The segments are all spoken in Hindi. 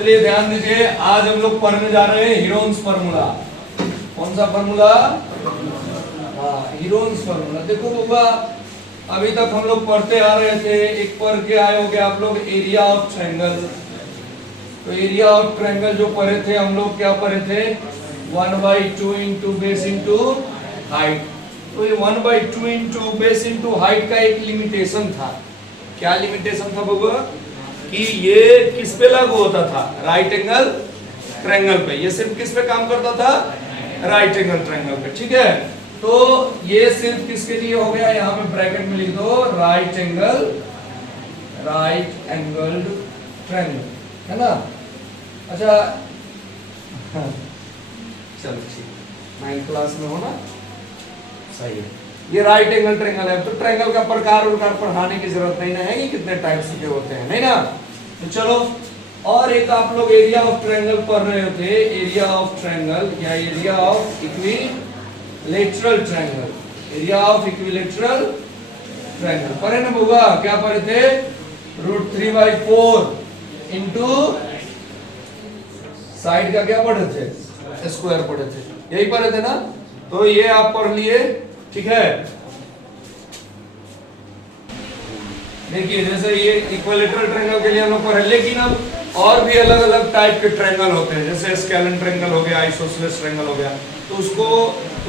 चलिए ध्यान दीजिए, आज हम लोग पढ़ने जा रहे हैं हीरोन्स फार्मूला। कौन सा फार्मूला? हाँ, हीरोन्स फार्मूला। देखो बाबा, अभी तक हम लोग पढ़ते आ रहे थे, एक पढ़ के आए होंगे आप लोग एरिया ऑफ ट्रायंगल। तो एरिया ऑफ ट्रायंगल जो पढ़े थे हम लोग, क्या पढ़े थे? 1/2 इंटू बेस इंटू हाइट। तो ये 1/2 इंटू बेस इंटू हाइट का एक लिमिटेशन था। क्या लिमिटेशन था बाबा? कि ये किस पे लागू होता था? राइट एंगल ट्रायंगल पे। ये सिर्फ किस पे काम करता था? राइट एंगल ट्रायंगल पे। ठीक है, तो ये सिर्फ किसके लिए हो गया? यहाँ पे ब्रैकेट में लिख दो राइट एंगल्ड ट्रायंगल, है ना? अच्छा, चलो ठीक, 9th क्लास में हो ना, सही है। ये राइट एंगल ट्रायंगल है। तो ट्रायंगल का प्रकार उनकार पढ़ाने की जरूरत नहीं है कि कितने टाइप्स के होते हैं, नहीं ना? तो चलो, और एक आप लोग एरिया ऑफ ट्रायंगल पढ़ रहे थे, एरिया ऑफ ट्रायंगल या area of equilateral triangle. Area of equilateral triangle पढ़े ना बुआ? क्या पढ़े थे? √3/4 इंटू साइड का क्या पढ़े थे? स्क्वायर पढ़े थे, यही पढ़े थे ना? तो ये आप पढ़ लिए, ठीक है। देखिए, जैसे ये इक्विलेटरल ट्रायंगल के लिए हम लोग पढ़े, लेकिन अब और भी अलग अलग टाइप के ट्रायंगल होते हैं। जैसे स्केलन ट्रायंगल हो गया, आइसोसेलेस ट्रायंगल हो गया, तो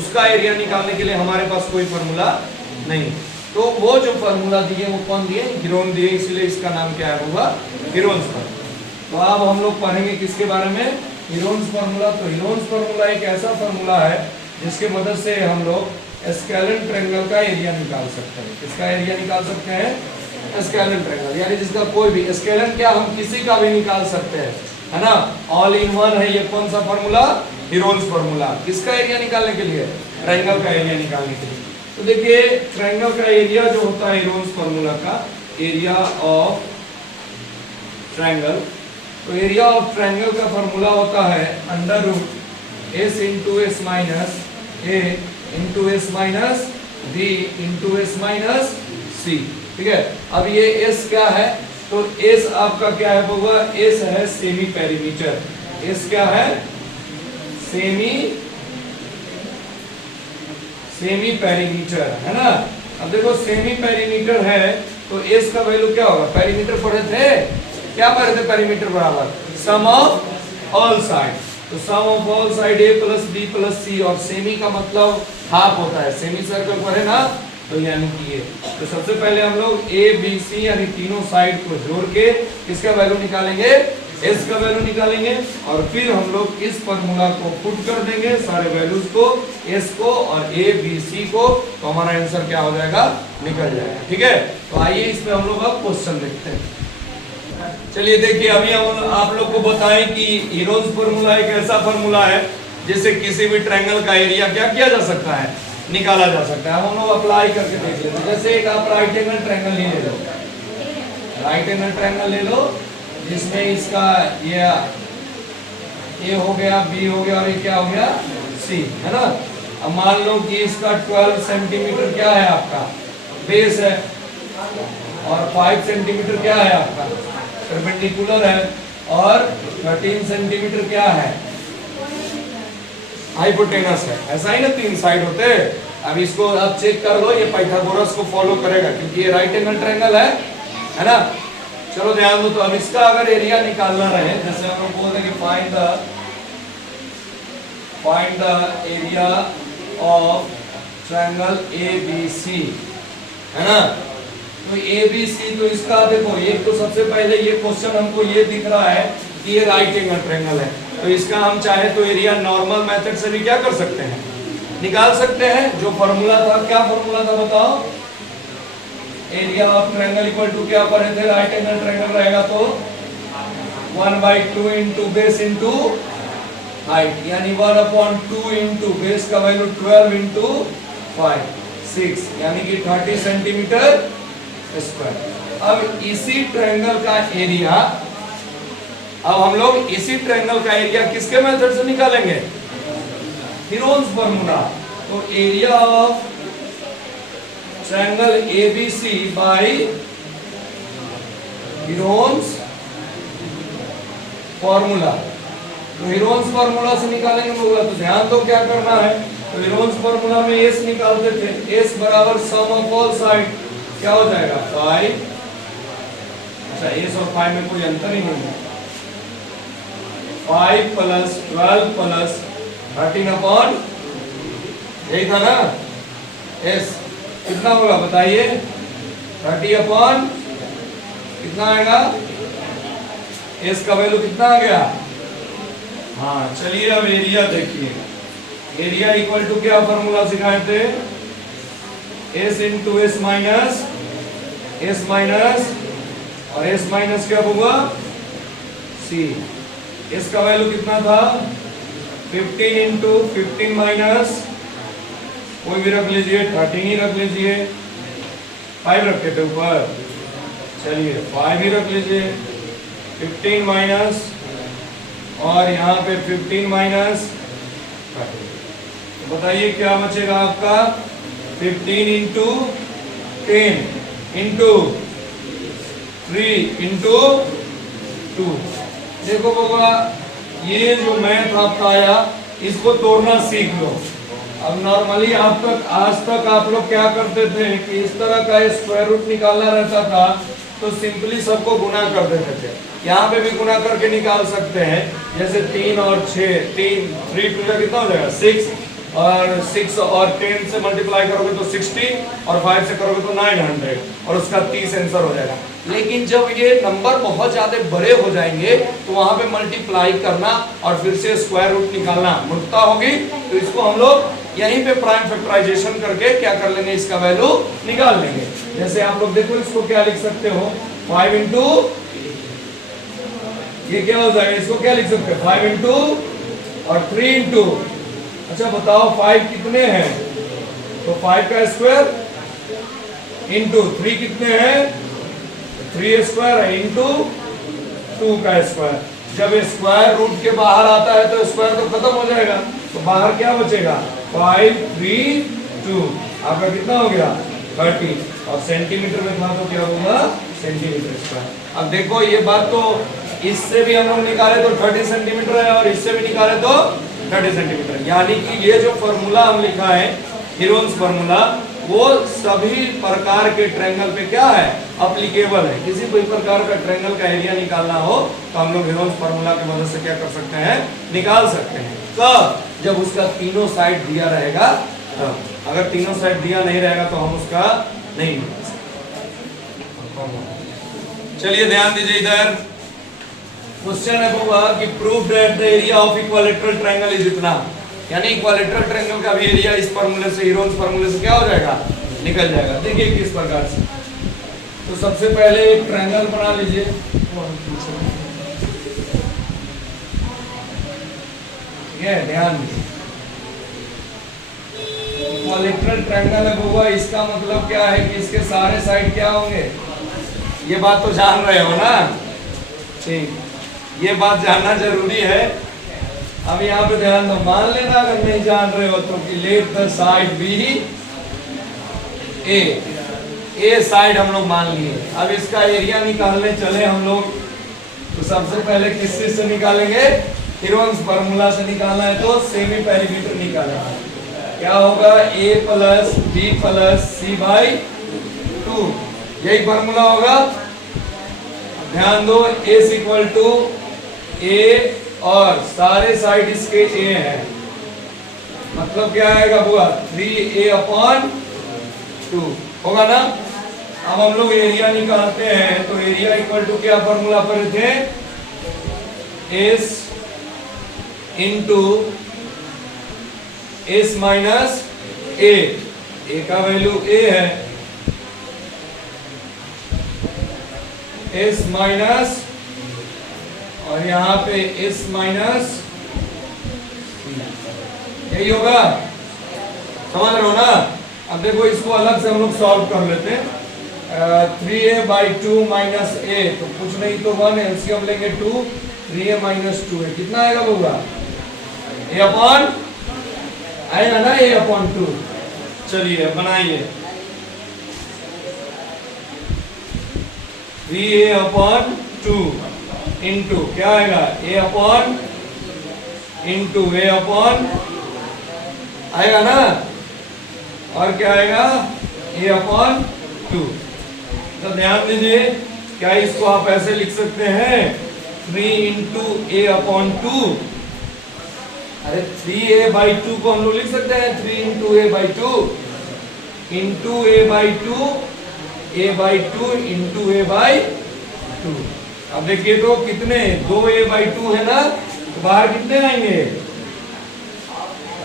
उसका एरिया निकालने के लिए हमारे पास कोई फॉर्मूला नहीं। तो वो जो फॉर्मूला दिए वो कौन दिए? हीरोन दिए, इसलिए इसका नाम क्या है होगा? Heron's formula. तो अब हम लोग पढ़ेंगे किसके बारे में? Heron's formula. तो हीरोन्स फार्मूला एक ऐसा फार्मूला है जिसके मदद से हम लोग स्केलन ट्रायंगल का एरिया निकाल सकते हैं। किसका एरिया निकाल सकते हैं? स्केलन ट्रायंगल, यानी जिसका कोई भी स्केलन, क्या हम किसी का भी निकाल सकते हैं, है ना? ऑल इन वन है ये। कौन सा फार्मूला? Heron's formula. किसका एरिया निकालने के लिए? ट्रायंगल का एरिया निकालने के लिए। तो देखिए, ट्रायंगल का एरिया जो होता है हीरोन्स फार्मूला का, एरिया ऑफ ट्रायंगल, तो एरिया ऑफ ट्रायंगल का फार्मूला होता है √S into S minus A into S minus B into S minus C। ठीक है, अब ये S क्या है? तो S आपका क्या है बाबा? S है सेमी पेरीमीटर। S क्या है? सेमी पेरीमीटर, है ना? अब देखो, सेमी पेरीमीटर है तो S का वैल्यू क्या होगा? पेरीमीटर पढ़े थे, क्या पढ़े थे? पेरीमीटर बराबर सम ऑफ ऑल साइड। तो sum of all side A plus B plus C, और सेमी का मतलब हाफ होता है। सेमी सर्कल पढ़े ना, तो यानी कि ये। तो सबसे पहले हम लोग A B C यानी तीनों साइड को जोड़ के किसका वैल्यू निकालेंगे? S का वैल्यू निकालेंगे, और फिर हम लोग इस फार्मूला को पुट कर देंगे, सारे वैल्यूज को, S को और A B C को, तो हमारा आंसर क्या हो जाएगा? निकल जाएगा। ठीक है, तो आइए इसमें हम लोग अब क्वेश्चन देखते हैं। चलिए देखिए, अभी हम आप लोग को बताएं कि हीरोन्स फार्मूला एक ऐसा फार्मूला है जिससे किसी भी ट्रायंगल का एरिया क्या किया जा सकता है? निकाला जा सकता है। हम लोग अप्लाई करके देख लेते हैं। जैसे एक आप राइट एंगल ट्रायंगल ले लो, राइट एंगल ट्रायंगल ले लो, जिसमें इसका ये A हो गया, B हो गया, और ये क्या हो गया? C, है ना? अब मान लो कि इसका 12 सेंटीमीटर क्या है आपका? बेस है, और 5 सेंटीमीटर क्या है आपका? परपेंडिकुलर है, और 13 सेंटीमीटर क्या है? हाइपोटेनस है। ऐसा ही ना, 3 साइड होते हैं। अब इसको आप चेक कर लो, ये पाइथागोरस को फॉलो करेगा क्योंकि ये राइट एंगल ट्रायंगल है ना? चलो ध्यान दो। तो अब इसका अगर एरिया निकालना रहे, जैसे हम लोग बोलते हैं कि find the area of triangle ABC, है ना? तो ABC, तो इसका देखो, ये तो सबसे पहले ये क्वेश्चन हमको ये दिख रहा है कि ये राइट एंगल ट्रायंगल है, तो इसका हम चाहे तो एरिया नॉर्मल मेथड से भी क्या कर सकते हैं? निकाल सकते हैं। जो फार्मूला था, क्या फार्मूला था बताओ? Area of triangle equal to क्या पढ़े थे? राइट एंगल ट्रायंगल रहेगा तो 1/2 इंटू बेस इंटू हाइट, यानी 1/2 इंटू बेस का वैल्यू 12 इंटू 5 6, यानी कि 30 सेंटीमीटर स्क्वायर। अब इसी ट्रायंगल का एरिया, अब हम लोग इसी ट्रायंगल का एरिया किसके मेथड से निकालेंगे? Heron's formula. तो area of triangle ABC by Heron's formula. तो हीरोन्स फॉर्मूला से निकालेंगे होगा, तो ध्यान दो क्या करना है। तो हीरोन्स फॉर्मूला में एस निकालते थे, एस बराबर सम ऑफ ऑल साइड, क्या हो जाएगा 5। अच्छा एस और 5 में कोई अंतर ही नहीं है। 5 प्लस 12 प्लस 13 अपॉन, यही था ना। एस कितना होगा बताइए, 30 अपॉन कितना आएगा, एस का वैल्यू कितना आ गया। हाँ चलिए अब एरिया देखिए, एरिया इक्वल टू क्या फॉर्मूला सिखाए थे, एस इंटू एस माइनस और एस माइनस क्या होगा सी। एस का वैल्यू कितना था 15 इंटू 15 माइनस, कोई भी रख लीजिए 13 ही रख लीजिए, 5 रखे थे ऊपर, चलिए 5 ही रख लीजिए, 15 माइनस और यहाँ पे 15 माइनस, तो बताइए क्या बचेगा आपका 15 इंटू 10 इंटू 3 इंटू 2। देखो बाबा ये जो मैथ आपका आया इसको तोड़ना सीख लो। अब नॉर्मली आज तक आप लोग क्या करते थे कि इस तरह का स्क्वायर रूट निकालना रहता था तो सिंपली सबको गुना कर देते थे। यहाँ पे भी गुना करके निकाल सकते हैं, जैसे 3 और 6, 3 टू कितना हो जाएगा 6, और 6 और 10 से मल्टीप्लाई करोगे तो 60 और 5 से करोगे तो 900 और उसका 30 आंसर हो जाएगा। लेकिन जब ये नंबर बहुत ज्यादा बड़े हो जाएंगे तो वहां पे मल्टीप्लाई करना और फिर से स्क्वायर रूट निकालना मूर्खता होगी। तो इसको हम लोग यहीं पे प्राइम फैक्टराइजेशन करके क्या कर लेंगे, इसका वैल्यू निकाल लेंगे। जैसे आप लोग देखो इसको क्या लिख सकते हो, 5 इंटू ये क्या हो जाएगा, इसको क्या लिख सकते हैं 5 इंटू और 3 इंटू। अच्छा बताओ 5 कितने हैं, तो 5 का स्क्वायर इंटू 3 कितने हैं 3 स्क्वायर है इंटू 2 का स्क्वायर। जब स्क्वायर रूट के बाहर आता है तो स्क्वायर तो खत्म हो जाएगा, तो बाहर क्या बचेगा 5 3 2, आपका कितना हो गया 30, और सेंटीमीटर में था तो क्या होगा सेंटीमीटर स्क्वायर। अब देखो ये बात तो इससे भी हम लोग निकाले तो 30 सेंटीमीटर है और इससे भी निकाले तो 30 सेंटीमीटर, यानी कि ये जो फॉर्मूला हम लिखा है हीरोन्स फॉर्मूला वो सभी प्रकार के ट्रायंगल पे क्या है अप्लीकेबल है। किसी भी प्रकार का ट्रायंगल का एरिया निकालना हो तो हम लोग हीरोन्स फॉर्मूला की मदद से क्या कर सकते हैं, निकाल सकते हैं। कब, जब उसका तीनों साइड दिया रहेगा तब। अगर तीनों साइड दिया नहीं रहेगा तो हम उसका नहीं निकाल सकते। चलिए ध्यान दीजिए इधर क्वेश्चन है होगा कि prove that the area of equilateral triangle is इतना, यानी इक्विलैटरल ट्रायंगल का भी एरिया इस फार्मूले से हीरोन्स फार्मूले से क्या हो जाएगा निकल जाएगा। देखिए किस प्रकार से, तो सबसे पहले एक ट्रायंगल बना लीजिए, ये ध्यान दीजिए इक्विलैटरल ट्रायंगल है होगा, इसका मतलब क्या है कि इसके सारे साइड क्या होंगे, ये बात तो जान रहे हो ना, ठीक, ये बात जानना जरूरी है। अब यहाँ पे ध्यान दो, मान लेना अगर नहीं जान रहे हो तो कि let the side be a side हम लोग मान लिए। अब इसका एरिया निकालने चले हम लोग, तो सबसे पहले किस चीज से निकालेंगे, हीरोन्स फार्मूला से निकालना है तो सेमी पेरीमीटर निकालना है। क्या होगा a plus B plus C by 2, यही फार्मूला होगा। ध्यान दो एस इक्वल टू ए और सारे साइड इसके ए है, मतलब क्या आएगा हुआ 3a अपॉन 2 होगा ना। अब हम लोग एरिया निकालते हैं तो एरिया इक्वल टू क्या फॉर्मूला पर थे, एस इंटू एस माइनस ए का वैल्यू ए है, एस माइनस और यहाँ पे एस माइनस, यही होगा, समझ रहे हो ना। अब देखो इसको अलग से हम लोग सॉल्व कर लेते हैं, 3a बाई 2 माइनस ए, तो कुछ नहीं तो 1 है, इसके हम लेंगे 2, 3a माइनस 2 है, कितना आएगा होगा a अपॉन आएगा ना a अपॉन 2। चलिए बनाइए 3a अपॉन 2 इंटू क्या आएगा ए अपॉन इंटू ए अपॉन आएगा ना, और क्या आएगा ए अपॉन 2। तो ध्यान दीजिए, क्या इसको आप ऐसे लिख सकते हैं 3 इंटू ए अपॉन 2। अरे 3a/2 को हम लोग लिख सकते हैं 3 into a/2 into a/2 a/2 into a/2। अब देखिए तो कितने 2a/2 है ना, तो बाहर कितने आएंगे,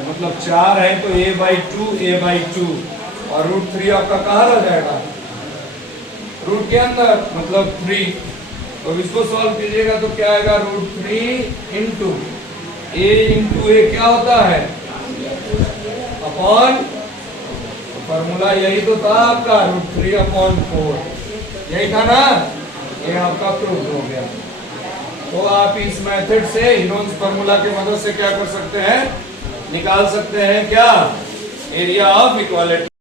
मतलब 4 है तो a/2 और √3 आपका कहाँ रह जाएगा, रूट के अंदर मतलब 3। तो इसको सॉल्व कीजिएगा तो क्या आएगा √3 इंटू ए क्या होता है अपॉन, फॉर्मूला यही तो था आपका √3/4, यही था ना, ये आपका प्रूव हो गया। तो आप इस मेथड से हीरोन्स फॉर्मूला की मदद से क्या कर सकते हैं, निकाल सकते हैं क्या एरिया ऑफ इक्वालिटी।